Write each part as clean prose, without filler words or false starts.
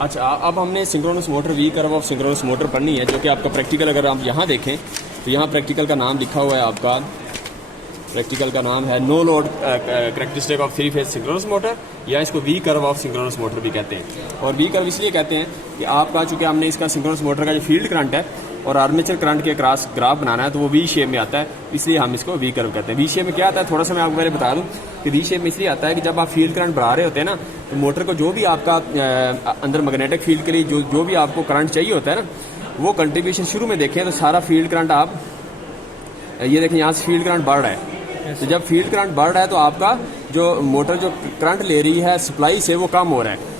अच्छा, अब हमने synchronous motor V curve of synchronous motor पढ़नी है, जो कि आपका प्रैक्टिकल अगर आप यहाँ देखें तो यहाँ प्रैक्टिकल का नाम लिखा हुआ है आपका, प्रैक्टिकल का नाम है no load characteristic of 3 phase synchronous motor, या इसको V curve of synchronous motor भी कहते हैं। और वी कर्व इसलिए कहते हैं कि आपका चूँकि हमने इसका सिंक्रोनस मोटर का जो फील्ड करंट है और आर्मेचर करंट के क्रॉस ग्राफ बनाना है तो वो वी शेप में आता है, इसलिए हम इसको वी कर्व कहते हैं। वी शेप में क्या आता है, थोड़ा सा मैं आपको पहले बता दूं कि वी शेप में इसलिए आता है कि जब आप फील्ड करंट बढ़ा रहे होते हैं ना, तो मोटर को जो भी आपका अंदर मैग्नेटिक फील्ड के लिए जो भी आपको करंट चाहिए होता है ना, वो कंट्रीब्यूशन शुरू में देखें तो सारा फील्ड करंट आप ये देखें, यहाँ से फील्ड करंट बढ़ रहा है। तो जब फील्ड करंट बढ़ रहा है तो आपका जो मोटर जो करंट ले रही है सप्लाई से वो कम हो रहा है।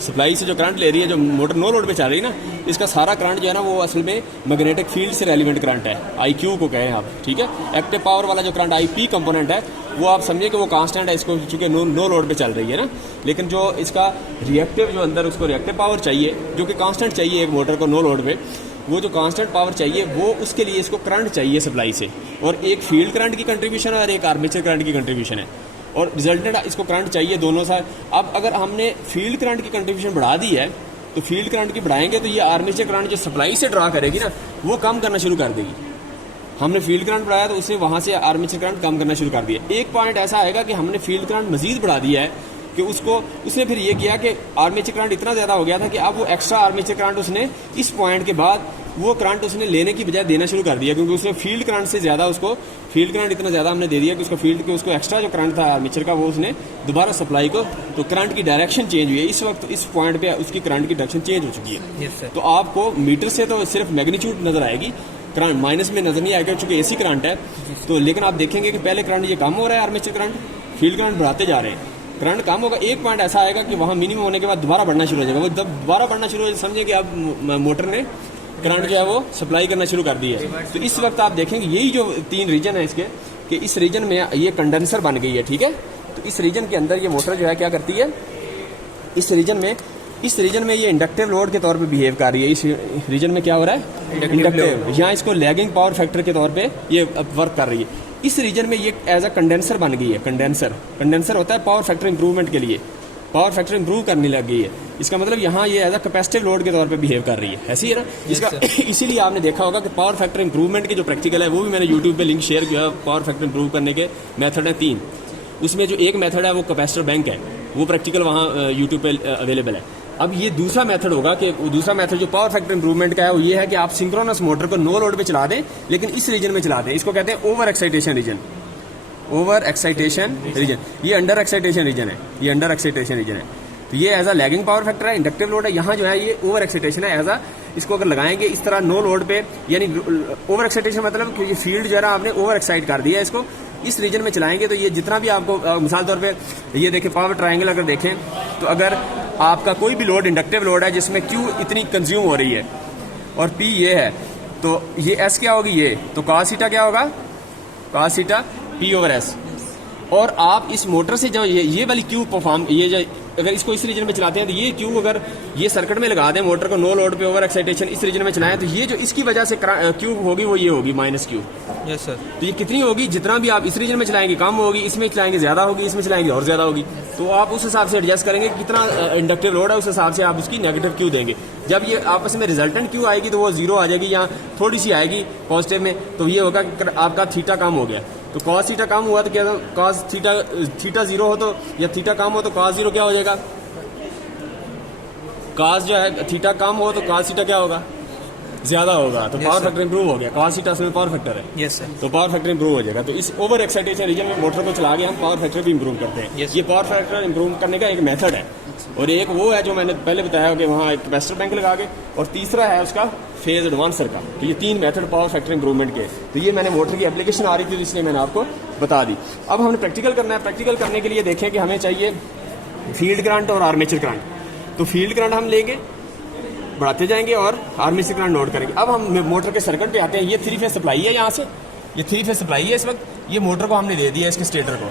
सप्लाई से जो करंट ले रही है, जो मोटर नो लोड पे चल रही है ना, इसका सारा करंट जो है ना वो असल में मैग्नेटिक फील्ड से रेलिवेंट करंट है, IQ को कहें आप, ठीक है। एक्टिव पावर वाला जो करंट IP कंपोनेंट है वो आप समझिए कि वो कांस्टेंट है, इसको चूंकि नो लोड पे चल रही है ना। लेकिन जो इसका रिएक्टिव जो अंदर उसको रिएक्टिव पावर चाहिए जो कि कांस्टेंट चाहिए एक मोटर को नो लोड पे, वो जो कांस्टेंट पावर चाहिए वो उसके लिए इसको करंट चाहिए सप्लाई से, और एक फील्ड करंट की कंट्रीब्यूशन है और एक आर्मेचर करंट की कंट्रीब्यूशन है, और रिजल्टेंट इसको करंट चाहिए दोनों साथ। अब अगर हमने फील्ड करंट की कंट्रीब्यूशन बढ़ा दी है तो फील्ड करंट की बढ़ाएंगे तो ये आर्मेचर करंट जो सप्लाई से ड्रा करेगी ना वो कम करना शुरू कर देगी। हमने फील्ड करंट बढ़ाया तो उसने वहाँ से आर्मेचर करंट कम करना शुरू कर दिया। एक पॉइंट ऐसा आएगा कि हमने फील्ड करंट मजीद बढ़ा दिया है कि उसने फिर ये किया कि आर्मेचर करंट इतना ज़्यादा हो गया था कि अब वो एक्स्ट्रा आर्मेचर करंट उसने इस पॉइंट के बाद वो करंट उसने लेने की बजाय देना शुरू कर दिया, क्योंकि उसने फील्ड करंट से ज़्यादा उसको फील्ड करंट इतना ज़्यादा हमने दे दिया कि उसका फील्ड के उसको एक्स्ट्रा जो करंट था आर्मेचर का वो उसने दोबारा सप्लाई को, तो करंट की डायरेक्शन चेंज हुई है। इस वक्त इस पॉइंट पे उसकी करंट की डायरेक्शन चेंज हो चुकी है। तो आपको मीटर से तो सिर्फ मैग्नीट्यूड नजर आएगी, करंट माइनस में नजर नहीं आएगा चूंकि AC करंट है। तो लेकिन आप देखेंगे कि पहले करंट ये कम हो रहा है, आर्मेचर करंट, फील्ड करंट बढ़ाते जा रहे हैं, करंट कम होगा। एक पॉइंट ऐसा आएगा कि वहाँ मिनिमम होने के बाद दोबारा बढ़ना शुरू हो जाएगा। वो जब दोबारा बढ़ना शुरू हो जाए समझिए कि अब मोटर ने करंट जो है वो सप्लाई करना शुरू कर दी है। तो इस वक्त आप देखेंगे यही जो 3 रीजन है इसके, कि इस रीजन में ये कंडेंसर बन गई है, ठीक है। तो इस रीजन के अंदर ये मोटर जो है क्या करती है, इस रीजन में ये इंडक्टिव लोड के तौर पे बिहेव कर रही है। इस रीजन में क्या हो रहा है, इंडक्टिव, यहाँ इसको लैगिंग पावर फैक्टर के तौर पे ये वर्क कर रही है। इस रीजन में ये एज अ कंडेंसर बन गई है। कंडेंसर होता है पावर फैक्टर इंप्रूवमेंट के लिए, पावर फैक्टर इंप्रूव करने लग गई है। इसका मतलब यहाँ ये एज अ कैपेसिटिव लोड के तौर पे बिहेव कर रही है, ऐसी है ना इसका। इसीलिए आपने देखा होगा कि पावर फैक्टर इंप्रूवमेंट के जो प्रैक्टिकल है वो भी मैंने यूट्यूब पे लिंक शेयर किया है। पावर फैक्टर इंप्रूव करने के मेथड है 3, उसमें जो एक मेथड है वो कैपेसिटर बैंक है, वो प्रैक्टिकल वहाँ यूट्यूब पे अवेलेबल है। अब ये दूसरा मेथड होगा कि दूसरा मेथड जो पावर फैक्टर इंप्रूवमेंट का है वो ये है कि आप सिंक्रोनस मोटर को नो लोड पे चला दें लेकिन इस रीजन में चला दें। इसको कहते हैं over excitation region, over excitation region. ये अंडर एक्साइटेशन रीजन है, ये अंडर एक्साइटेशन रीजन है। तो ये as a lagging power factor है, इंडक्टिव लोड है। यहाँ जो है ये ओवर एक्साइटेशन है। एज अ इसको अगर लगाएंगे इस तरह नो लोड पे, यानी ओवर एक्साइटेशन मतलब कि ये फील्ड जो है ना आपने ओवर एक्साइट कर दिया है, इसको इस रीजन में चलाएंगे तो ये जितना भी आपको मिसाल तौर पे ये देखें पावर ट्रायंगल अगर देखें तो अगर आपका कोई भी लोड इंडक्टिव लोड है जिसमें Q इतनी कंज्यूम हो रही है और P ये है, तो ये S क्या होगी, ये तो cos थीटा क्या होगा, cos theta P over S। और आप इस मोटर से जो ये वाली Q परफॉर्म, ये जो अगर इसको इस रीजन में चलाते हैं तो ये Q अगर ये सर्किट में लगा दें मोटर को नो लोड पे ओवर एक्साइटेशन इस रीजन में चलाएं तो ये जो इसकी वजह से Q होगी वो ये होगी -Q। Yes sir. तो ये कितनी होगी, जितना भी आप इस रीजन में चलाएंगे कम होगी, इसमें चलाएंगे ज्यादा होगी, इसमें चलाएंगे और ज्यादा होगी। तो आप उस हिसाब से एडजस्ट करेंगे कितना इंडक्टिव लोड है, उस हिसाब से आप उसकी नेगेटिव Q देंगे। जब ये आपस में रिजल्टेंट Q आएगी तो वो 0 आ जाएगी या थोड़ी सी आएगी पॉजिटिव में, तो ये होगा कि आपका थीटा कम हो गया। तो cos थीटा कम हुआ तो क्या, cos थीटा 0 हो तो या थीटा कम हो तो cos 0 क्या हो जाएगा, cos जो है थीटा कम हो तो cos थीटा क्या होगा, ज्यादा होगा। तो पावर फैक्टर इंप्रूव हो गया, cos थीटा में पावर फैक्टर है। Yes sir. तो पावर फैक्टर इंप्रूव हो जाएगा। तो इस ओवर एक्साइटेशन रीजन में मोटर को चला के हम पावर फैक्टर भी इंप्रूव करते हैं। ये पावर फैक्टर इंप्रूव करने का एक मेथड है। और एक वो है जो मैंने पहले बताया कि वहाँ एक कैपेसिटर बैंक लगा के, और तीसरा है उसका फेज एडवांसर का। तो ये 3 मेथड पावर फैक्टर इंप्रूवमेंट के। तो ये मैंने मोटर की एप्लीकेशन आ रही थी तो इसलिए मैंने आपको बता दी। अब हमने प्रैक्टिकल करना है। प्रैक्टिकल करने के लिए देखें कि हमें चाहिए फील्ड करंट और आर्मेचर करंट। तो फील्ड करंट हम लेंगे, बढ़ाते जाएंगे और आर्मेचर करंट नोट करेंगे। अब हम मोटर के सर्किट पे आते हैं। ये 3 फेज सप्लाई है, यहाँ से ये 3 फेज सप्लाई है। इस वक्त ये मोटर को हमने दे दिया इसके स्टेटर को।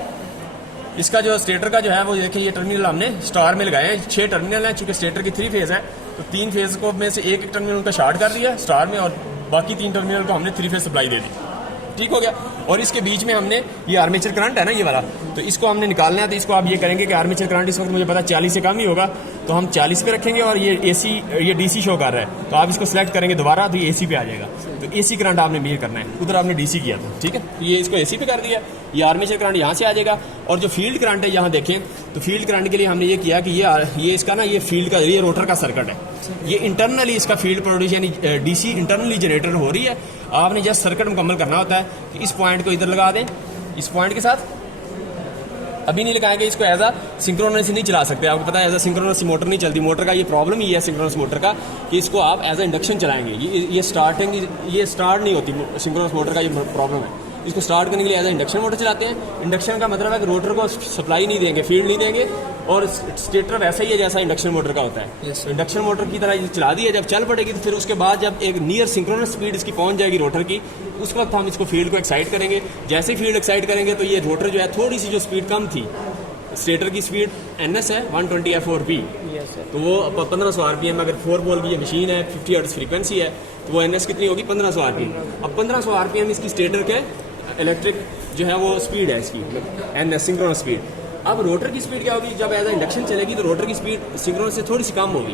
इसका जो स्टेटर का जो है वो देखिए ये टर्मिनल हमने स्टार में लगाए हैं। 6 टर्मिनल हैं, चूंकि स्टेटर की 3 फेज है तो 3 फेज को में से एक टर्मिनल उनका शॉर्ट कर दिया स्टार में और बाकी 3 टर्मिनल को हमने 3 फेज सप्लाई दे दी। ठीक हो गया। और इसके बीच में हमने ये आर्मेचर करंट है ना ये वाला, तो इसको हमने निकालना है। तो इसको आप ये करेंगे कि आर्मेचर करंट इस वक्त मुझे पता 40 से कम ही होगा, तो हम 40 पे रखेंगे और ये एसी ये डीसी शो कर रहा है, तो आप इसको सिलेक्ट करेंगे दोबारा तो ये एसी पे आ जाएगा। तो एसी करंट आपने मेजर करना है, उधर आपने डीसी किया था, ठीक है। ये इसको एसी पे कर दिया, ये आर्मेचर करंट यहाँ से आ जाएगा। और जो फील्ड करंट है यहाँ देखें, तो फील्ड करंट के लिए हमने ये किया कि ये इसका ना ये फील्ड का ये रोटर का सर्किट है, ये इंटरनली इसका फील्ड प्रोड्यूस यानी डीसी इंटरनली जनरेटर हो रही है। आपने जस्ट सर्किट मुकम्मल करना होता है कि इस पॉइंट को इधर लगा दें, इस पॉइंट के साथ अभी नहीं लगाएंगे इसको, एज आ सिंक्रोनस नहीं चला सकते। आपको पता है एज आ सिंक्रोनस मोटर नहीं चलती। मोटर का ये प्रॉब्लम ही है सिंक्रोनस मोटर का कि इसको आप एज आ इंडक्शन चलाएंगे, ये स्टार्ट नहीं होती सिंक्रोनस मोटर का, ये प्रॉब्लम है। इसको स्टार्ट करने के लिए एज आ इंडक्शन मोटर चलाते हैं। इंडक्शन का मतलब है कि रोटर को सप्लाई नहीं देंगे, फील्ड नहीं देंगे, और स्टेटर वैसा ही है जैसा इंडक्शन मोटर का होता है। इंडक्शन मोटर की तरह चला दी है, जब चल पड़ेगी तो फिर उसके बाद जब एक नियर सिंक्रोनस स्पीड इसकी पहुंच जाएगी रोटर की, उस वक्त हम इसको फील्ड को एक्साइट करेंगे। जैसे ही फील्ड एक्साइट करेंगे तो ये रोटर जो है थोड़ी सी जो स्पीड कम थी, स्टेटर की स्पीड NS है 120 F4P, तो वो 1500 RPM, अगर 4 पोल की ये मशीन है 50 हर्ट्ज फ्रीक्वेंसी है तो वो NS कितनी होगी 1500 RPM। अब 1500 RPM इसकी स्टेटर के इलेक्ट्रिक जो है वो स्पीड है इसकी NS सिंक्रोनस स्पीड। अब रोटर की स्पीड क्या होगी, जब एज आ इंडक्शन चलेगी तो रोटर की स्पीड सिंक्रोनस से थोड़ी सी कम होगी,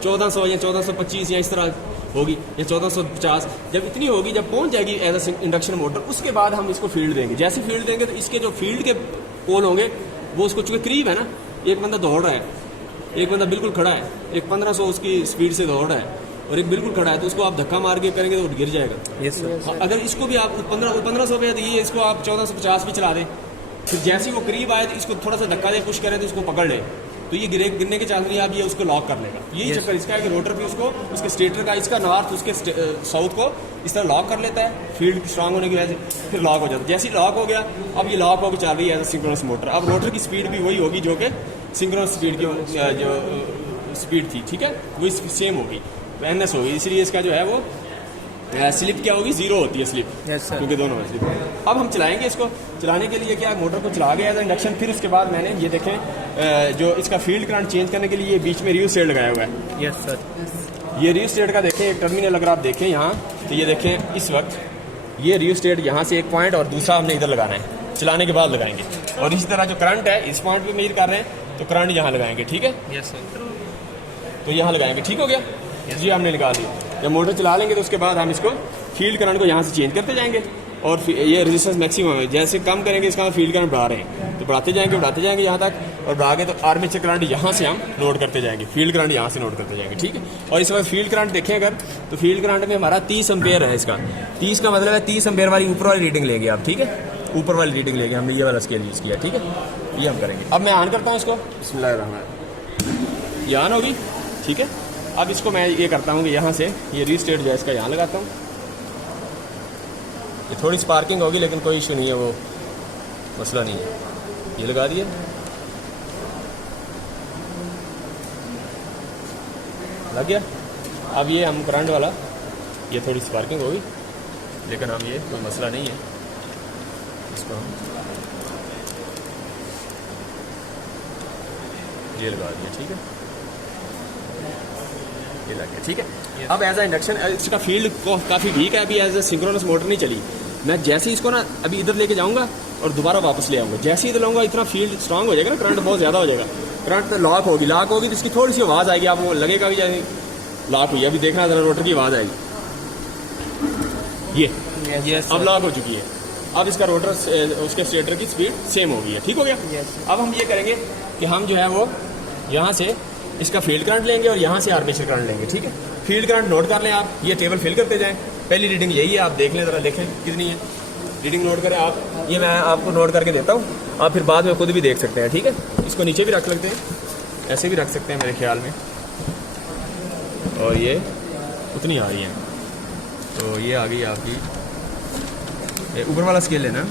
1400 या 1425 या इस तरह होगी, या 1450। जब इतनी होगी, जब पहुंच जाएगी एज आ इंडक्शन मोटर, उसके बाद हम इसको फील्ड देंगे। जैसे फील्ड देंगे तो इसके जो फील्ड के पोल होंगे वो उसको चूँकि करीब है ना, एक बंदा दौड़ रहा है, एक बंदा बिल्कुल खड़ा है, एक 1500 उसकी स्पीड से दौड़ रहा है और एक बिल्कुल खड़ा है, तो उसको आप धक्का मार के करेंगे तो गिर जाएगा। Yes sir. अगर इसको भी आप 1500 पे ये इसको आप 1450 भी चला दें, फिर जैसे ही वो करीब आए तो इसको थोड़ा सा धक्का दे, पुश करें तो उसको पकड़ ले, तो ये गिरने के चांस नहीं, आप ये उसको लॉक कर लेगा। यही चक्कर इसका है कि रोटर भी उसको उसके स्टेटर का इसका नॉर्थ उसके साउथ को इस तरह लॉक कर लेता है, फील्ड स्ट्रांग होने की वजह से फिर लॉक हो जाता है। जैसे ही लॉक हो गया, अब ये लॉक होकर चल रही है एज सिंक्रोनस मोटर। अब रोटर की स्पीड भी वही होगी जो कि सिंक्रोनस स्पीड की जो स्पीड थी, ठीक है, वो सेम होगी, NS होगी। इसलिए इसका जो है वो स्लिप क्या होगी, 0 होती है स्लिप, क्योंकि दोनों है स्लिप। अब हम चलाएंगे इसको, चलाने के लिए क्या मोटर को चला गया एज इंडक्शन। फिर उसके बाद मैंने ये देखें जो इसका फील्ड करंट चेंज करने के लिए ये बीच में रियोस्टेट लगाया हुआ है। Yes sir. ये रियोस्टेट का देखें एक टर्मिनल अगर आप देखें यहाँ, तो ये देखें इस वक्त ये रियोस्टेट यहाँ से एक पॉइंट और दूसरा हमने इधर लगाना है, चलाने के बाद लगाएंगे। और इसी तरह जो करंट है इस पॉइंट पे मेजर कर रहे हैं तो करंट यहाँ लगाएंगे, ठीक है। Yes sir. तो यहाँ लगाएंगे, ठीक हो गया जी, हमने निकाल लिया। जब मोटर चला लेंगे तो उसके बाद हम इसको फील्ड करंट को यहाँ से चेंज करते जाएंगे। और ये रेजिस्टेंस मैक्सिमम है, जैसे कम करेंगे इसका फील्ड करंट बढ़ा रहे हैं, तो बढ़ाते जाएंगे यहाँ तक, और बढ़ा के तो आर्मेचर करंट यहाँ से हम नोट करते जाएंगे, फील्ड करंट यहाँ से नोट करते जाएंगे, ठीक है। और इस वक्त फील्ड करंट देखें अगर, तो फील्ड करंट में हमारा 30 एम्पेयर है। इसका 30 का मतलब है 30 एम्पेयर वाली ऊपर वाली रीडिंग लेंगे आप, ठीक है, ऊपर वाली रीडिंग लेंगे, हमने ये वाला स्केल यूज़ किया, ठीक है, ये हम करेंगे। अब मैं ऑन करता हूँ इसको, बिस्मिल्लाहिर्रहमानिर्रहीम, ये ऑन होगी, ठीक है। अब इसको मैं ये करता हूँ कि यहाँ से ये रीस्टेट जो है इसका यहाँ लगाता हूँ। ये थोड़ी स्पार्किंग होगी लेकिन कोई इशू नहीं है, वो मसला नहीं है। ये लगा दिए, लग गया। अब ये हम करंट वाला, ये थोड़ी स्पार्किंग होगी लेकिन हम ये कोई मसला नहीं है, इसको हम ये लगा दिया, ठीक है, ये लग गया, ठीक है। अब एज आ इंडक्शन इसका फील्ड काफ़ी वीक है, अभी एज ए सिंक्रोनस मोटर नहीं चली। मैं जैसे ही इसको ना अभी इधर लेके जाऊंगा और दोबारा वापस ले आऊँगा, जैसे ही इधर लाऊंगा इतना फील्ड स्ट्रांग हो जाएगा ना, करंट बहुत ज़्यादा हो जाएगा, करंट तो लॉक होगी तो इसकी थोड़ी सी आवाज़ आएगी, आपको लगेगा भी जैसे लॉक हुई है। अभी देखना जरा, रोटर की आवाज़ आएगी, ये अब लॉक हो चुकी है। अब इसका रोटर उसके स्टेटर की स्पीड सेम हो गई है, ठीक हो गया। अब हम ये करेंगे कि हम जो है वो यहाँ से इसका फील्ड करंट लेंगे और यहाँ से आर्मेचर करंट लेंगे, ठीक है। फील्ड करंट नोट कर लें आप, ये टेबल फिल करते जाएं। पहली रीडिंग यही है, आप देख लें, ज़रा देखें कितनी है, रीडिंग नोट करें आप। ये मैं आपको नोट करके देता हूँ, आप फिर बाद में खुद भी देख सकते हैं, ठीक है। इसको नीचे भी रख सकते हैं, ऐसे भी रख सकते हैं मेरे ख्याल में, और ये उतनी आ रही है। तो ये आ गई आपकी, ऊपर वाला स्केल लेना,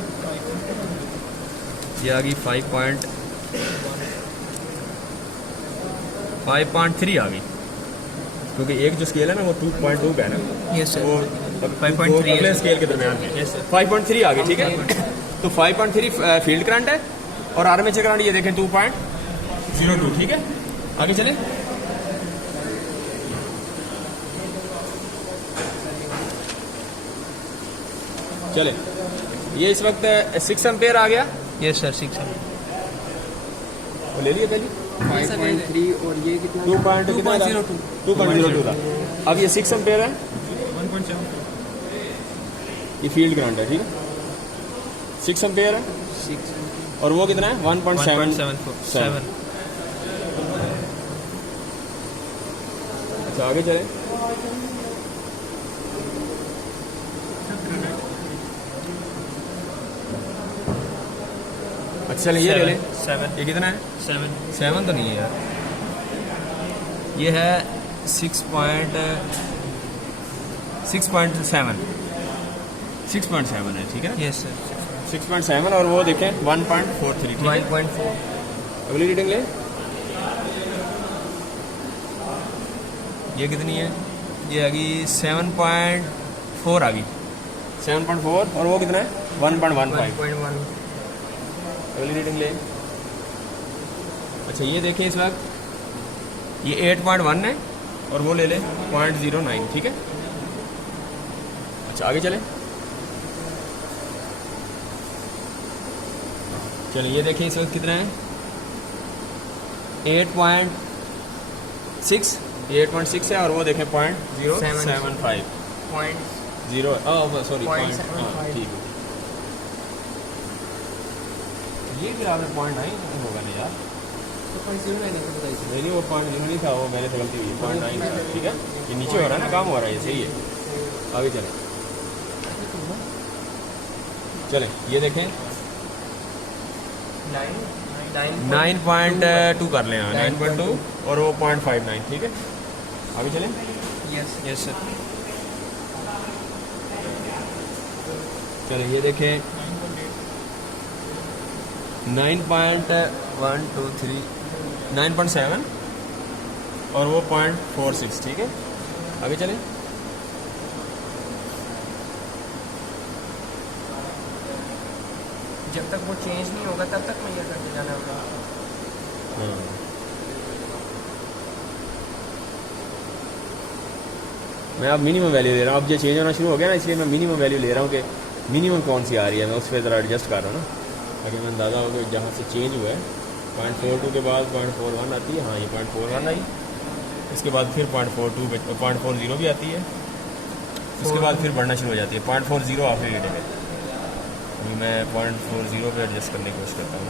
ये आ गई 5.3 आ गई, क्योंकि एक जो स्केल है ना वो 2.2 का है ना, यस सर, वो 5.3 स्केल के दरमियान में 5.3 आ गई, ठीक है। तो 5.3 फील्ड करंट है और आर्मेचर करंट ये देखें 2.02, ठीक है। आगे चलें, चले ये इस वक्त 6 एम्पेयर आ गया, यस सर 6 वो ले लिया पहले 5.3 और ये कितना 2.02 था। अब ये 6 एम्पेयर है, 1.7 ये फील्ड करंट है, ठीक है 6 एम्पेयर है 6 और वो कितना है 1.7। अच्छा आगे चले। अच्छा चले ये ले लें, 7 ये कितना है 7 तो नहीं है यार, ये है 6.7 है, ठीक है यस सर 6.7 और वो देखें 1.43, ठीक है 1.4 अगली रीडिंग ले। ये कितनी है, ये आ गई 7.4 आ गई 7.4 और वो कितना है 1.15। 1.1 अगली रीडिंग ले। अच्छा ये देखें इस वक्त ये 8.1 है और वो ले ले 0.09, ठीक है। अच्छा आगे चले, चलिए ये देखें इस वक्त कितना है 8.6, ये 8.6 है और वो देखें 0.075 सॉरी 0.75 ठीक है। ये फिर आपने 0.9 होगा नहीं यार, नहीं वो 0.9 नहीं था, वो मैंने से गलती हुई 0.9 था, ठीक है ये नीचे हो रहा है ना, काम हो रहा है, ये सही है। आगे चले, चले ये देखें 9.2 कर लें, 9.2 और वो 0.59, ठीक है आगे चलें। यस सर चले ये देखें 9.7 और वो 0.46, ठीक है आगे चलें। जब तक वो चेंज नहीं होगा तब तक मैं ये करते जाना होगा। हाँ मैं अब मिनिमम वैल्यू ले रहा हूँ, अब ये चेंज होना शुरू हो गया ना, इसलिए मैं मिनिमम वैल्यू ले रहा हूँ कि मिनिमम कौन सी आ रही है, मैं उस पर ज़रा एडजस्ट कर रहा हूँ ना, ताकि मैं अंदाज़ा हो कि जहाँ से चेंज हुआ है 0.42 के बाद 0.41 आती है, हाँ ये 0.41 आई, इसके बाद फिर 0.42 0.40 भी आती है, उसके बाद फिर बढ़ना शुरू हो जाती है 0.40 आखिरी रीडिंग है। अभी मैं 0.40 पे एडजस्ट करने की कोशिश करता हूँ।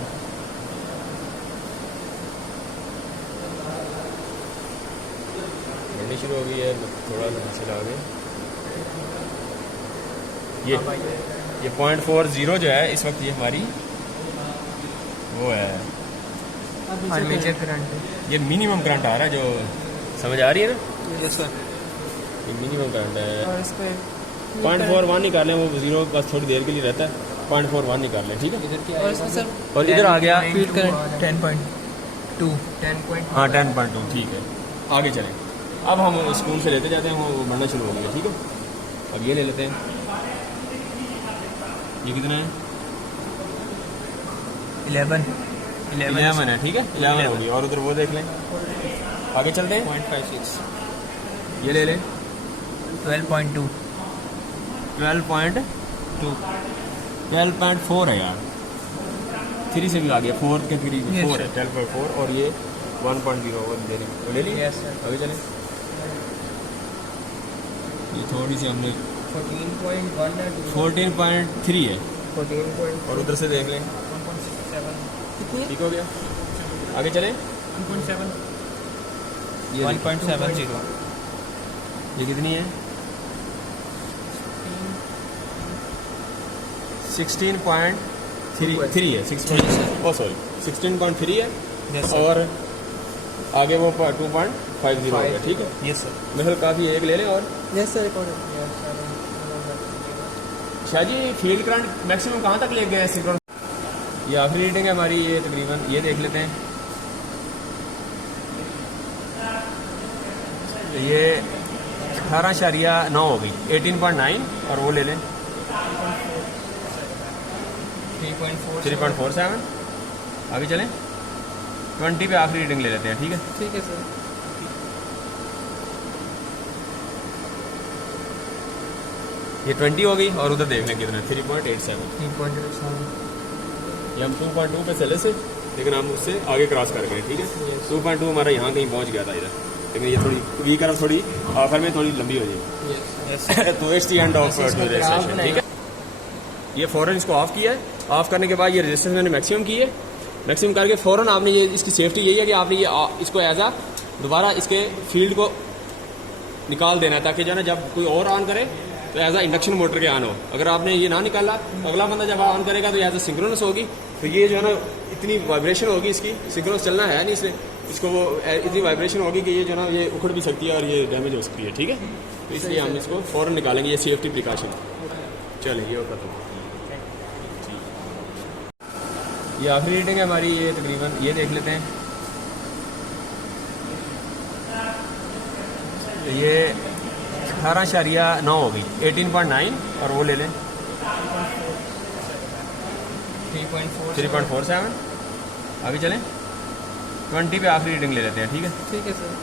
बढ़नी शुरू हो गई है, थोड़ा सा नीचे ला गए, ये 0.40 जो है इस वक्त ये हमारी वो है आर्मेचर करंट है। ये मिनिमम करंट आ रहा है, जो समझ आ रही है ना, यस सर ये मिनिमम करंट है। और इस पे 0.41 निकाल लें, वो जीरो बस थोड़ी देर के लिए रहता है, 0.41 निकाल लें, ठीक है। और इसमें सर और इधर आ गया फील्ड करंट 10.2 हाँ 10.2, ठीक है आगे चलें। अब हम स्कूल से लेते जाते हैं, वो बढ़ना शुरू हो गया, ठीक है। अब ये ले लेते हैं, ये कितना है 11 है, ठीक है 11 होगी, और उधर वो देख लें। आगे चलते हैं, 0.56 ये ले लें 12.2 12.4 है यार, 3 से भी आ गया, 4 के 3 Yes, 4 है 12.4 और ये 1.01 ले ली। Yes, sir. आगे चलें, ये थोड़ी सी हमने 14.1 है 14.3 है 14.1.7 और उधर से देख लें, कितनी ठीक हो गया। आगे चलें, 1.7 ये 1.70 ये कितनी है 16.3 है 16.3 है Yes, sir. और आगे वो 2.50 हो गया, ठीक है। यस सर मतलब काफ़ी एक ले लें। और yes sir Shah ji field current maximum कहाँ तक ले गए सिंक्रोनस, ये आखिरी रीडिंग है हमारी, ये तकरीबन ये देख लेते हैं, ये 18.9 हो गई 18.9 और वो ले लें 3.47। आगे चलें, 20 पे आखिरी रीडिंग ले लेते हैं, ठीक है। ठीक है सर ये 20 हो गई और उधर देख लें कितना 3.87। 3.87 ये हम 2.2 पे चले से, लेकिन हम उससे आगे क्रॉस कर गए, ठीक है। 2.2 हमारा यहाँ कहीं पहुँच गया था इधर, लेकिन ये थोड़ी वी कर्व थोड़ी आखिर में थोड़ी लंबी हो जाएगी। yes तो it's the end of today's session, ठीक है। ये फ़ौरन इसको ऑफ किया है। ऑफ करने के बाद ये रेजिस्टेंस मैंने मैक्सिमम की है। मैक्सिमम करके फ़ौरन आपने ये इसकी सेफ्टी यही है कि आपने ये इसको एज आ दोबारा इसके फील्ड को निकाल देना है, ताकि जो है ना जब कोई और ऑन करे तो एज आ इंडक्शन मोटर के ऑन हो। अगर आपने ये ना निकाला तो अगला बंदा जब ऑन करेगा तो एज आ सिंक्रोनस होगी, तो ये जो है ना इतनी वाइब्रेशन होगी इसकी, सिंक्रोनस चलना है नहीं इसलिए इसको वो इतनी वाइब्रेशन होगी कि ये जो है ना ये उखड़ भी सकती है और ये डैमेज हो सकती है, ठीक है। तो इसलिए हम इसको फ़ौरन निकालेंगे, ये सेफ्टी प्रिकॉशन। चलें ये खत्म। ये आखिरी रीडिंग है हमारी, ये तकरीबन ये देख लेते हैं। ये 18.9 हो गई, 18.9 और वो ले लें 3.47। अभी चलें 20 पे आखिरी रीडिंग ले लेते हैं, ठीक है। ठीक है सर।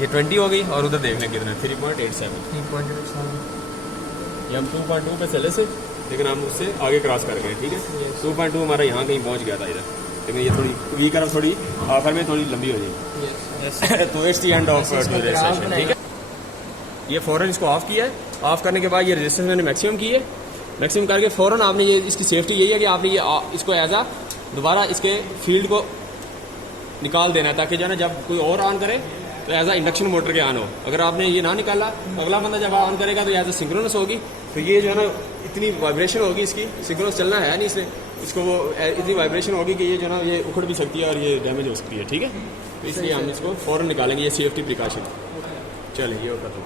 ये 20 हो गई और उधर देख लें कितना 3.87। 3.87 ये हम 2.2 पे चले से, लेकिन हम उससे आगे क्रॉस कर गए, ठीक है। 2.2 हमारा यहाँ कहीं पहुँच गया था इधर, लेकिन ये थोड़ी वी कर्व थोड़ी आखिर में थोड़ी लंबी हो जाएगी। yes तो it's the end of today's session, ठीक है। ये फ़ौरन इसको ऑफ किया है। ऑफ करने के बाद ये रेजिस्टेंस मैंने मैक्सिमम की है। मैक्सिमम करके फ़ौरन आपने ये इसकी सेफ्टी यही है कि आपने ये इसको एज आ दोबारा इसके फील्ड को निकाल देना है, ताकि जो है ना जब कोई और ऑन करे तो एज आ इंडक्शन मोटर के ऑन हो। अगर आपने ये ना निकाला तो अगला बंदा जब ऑन करेगा तो एज आ सिंक्रोनस होगी, तो ये जो है ना इतनी वाइब्रेशन होगी इसकी, सिंक्रोनस चलना है नहीं इसलिए इसको वो इतनी वाइब्रेशन होगी कि ये जो है ना ये उखड़ भी सकती है और ये डैमेज हो सकती है, ठीक है। तो इसलिए हम इसको फ़ौरन निकालेंगे, ये सेफ्टी प्रिकॉशन। चलें ये खत्म।